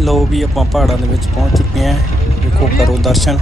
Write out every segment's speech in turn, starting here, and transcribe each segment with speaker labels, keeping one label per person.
Speaker 1: ਲੋ ਵੀ ਆਪਾਂ ਪਹਾੜਾਂ ਦੇ ਵਿੱਚ ਪਹੁੰਚ ਚੁੱਕੇ ਹਾਂ। ਦੇਖੋ ਕਰੋ ਦਰਸ਼ਨ।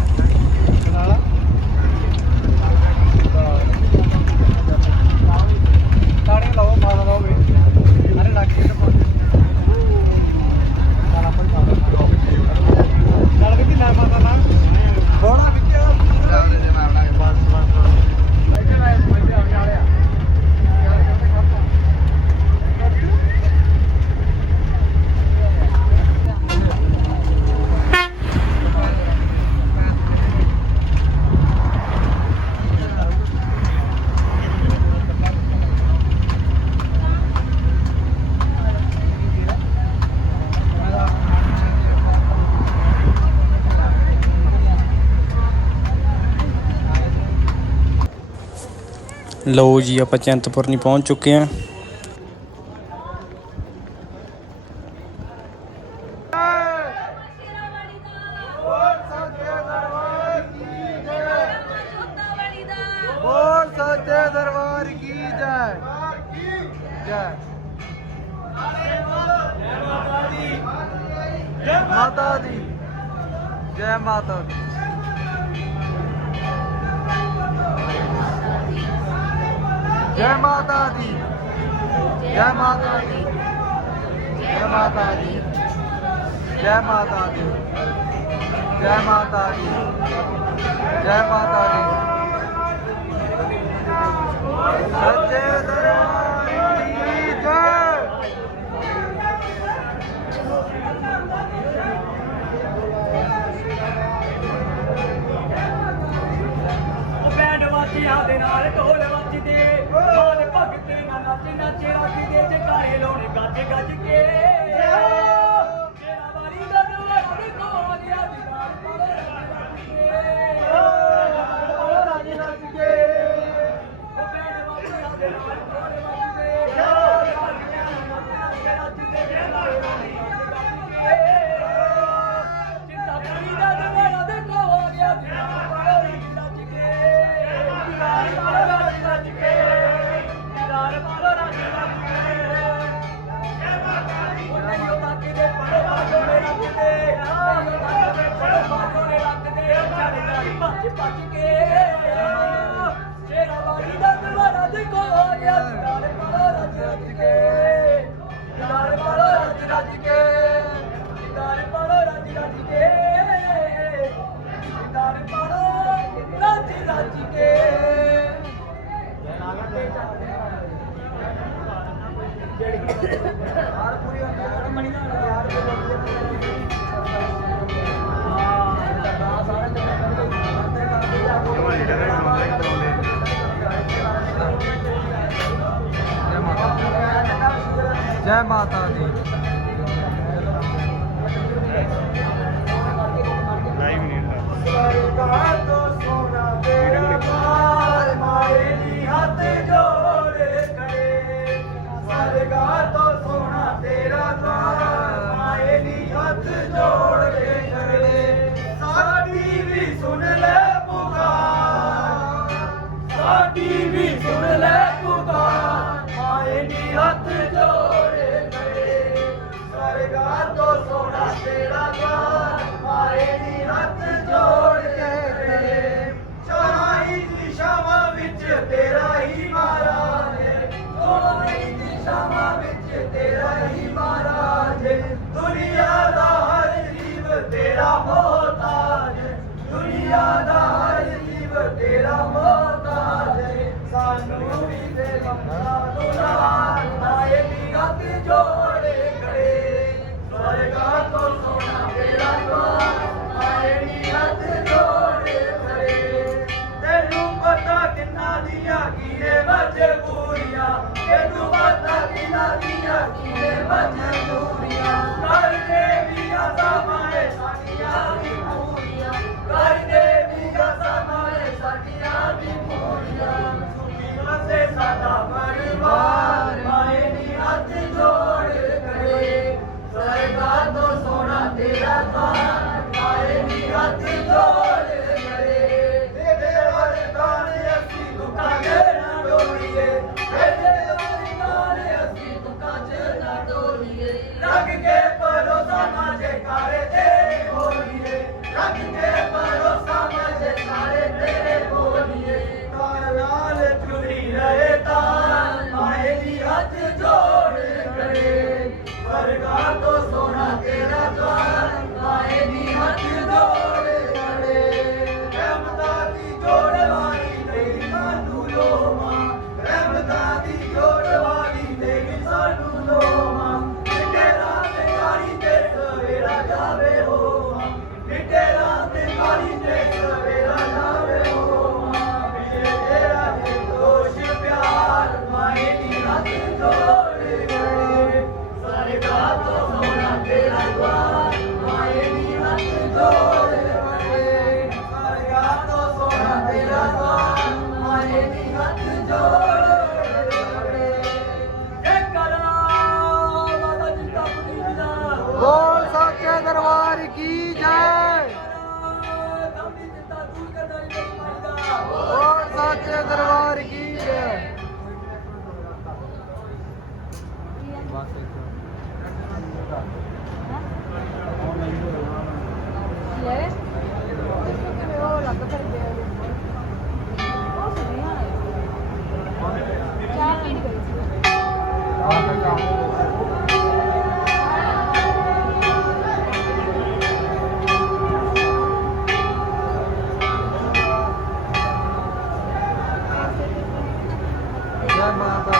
Speaker 2: लो जी आप चैंतपुरनी पहुँच चुके हैं जय माता दी। जय माता
Speaker 1: दी। ਜੈ
Speaker 2: ਮਾਤਾ ਦੀ। ਜੈ ਮਾਤਾ ਦੀ। ਜੈ ਮਾਤਾ ਦੀ। ਜੈ ਮਾਤਾ ਦੀ। ਜੈ ਮਾਤਾ ਦੀ। ਜੈ ਮਾਤਾ ਦੀ। ਸੱਚੇ ਦਰਬਾਰ
Speaker 3: ਗੱਜ ਗੱਜ ਕੇ ਜੈ ਮਾਤਾ ਦੀ ਲਾਈਵ ਨਹੀਂ ਲਾ ਹੱਥ ਜੋੜੇ ਖੜੇ ਸਰਗਾ ਤੋਂ ਸੋਹਣਾ ਤੇਰਾ ਦਵਾਰ ਮਾਏ ਦੀ ਹੱਥ ਜੋੜ ਕੇ ਖੜੇ ਚਾਹੀ ਦਿਸ਼ਾਵਾਂ ਵਿੱਚ ਤੇਰਾ ਹੀ ਮਹਾਰਾਜ ਚਾਹੀ ਦਿਸ਼ਾਵਾਂ ਵਿੱਚ ਤੇਰਾ ਹੀ ਮਹਾਰਾਜ ਦੁਨੀਆ ਦਾ ਹਰ ਜੀਵ ਤੇਰਾ ਮੋਹਤਾਜ। ਦੁਨੀਆ ਦਾ ਹਰ ਜੀਵ ਤੇਰਾ ਮੋਹਤਾਜ। ਸਾਨੂੰ ਵੀ ਦੇ ਲੰਮਾ ਦੁਲਾਰ ਹੱਥ ਜੋੜੇ ਖੜੇ। ਸਵਰਗਾ ਤੋਂ ਸੋਨਾ ਤੇਰਾ ਦਵਾਰ ਮਾਏ ਦੀ ਹੱਥ ਜੋੜੇ ਖੜੇ। ਤੈਨੂੰ ਪਤਾ ਕਿੰਨਾ ਦੀਆਂ ਕੀਨੇ ਮਜਬੂਰੀਆਂ ਤੈਨੂੰ ਪਤਾ ਕਿੰਨਾ ਦੀਆਂ ਕੀਨੇ ਮਜਬੂਰੀਆਂ
Speaker 2: ਜੈ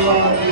Speaker 2: ਜੈ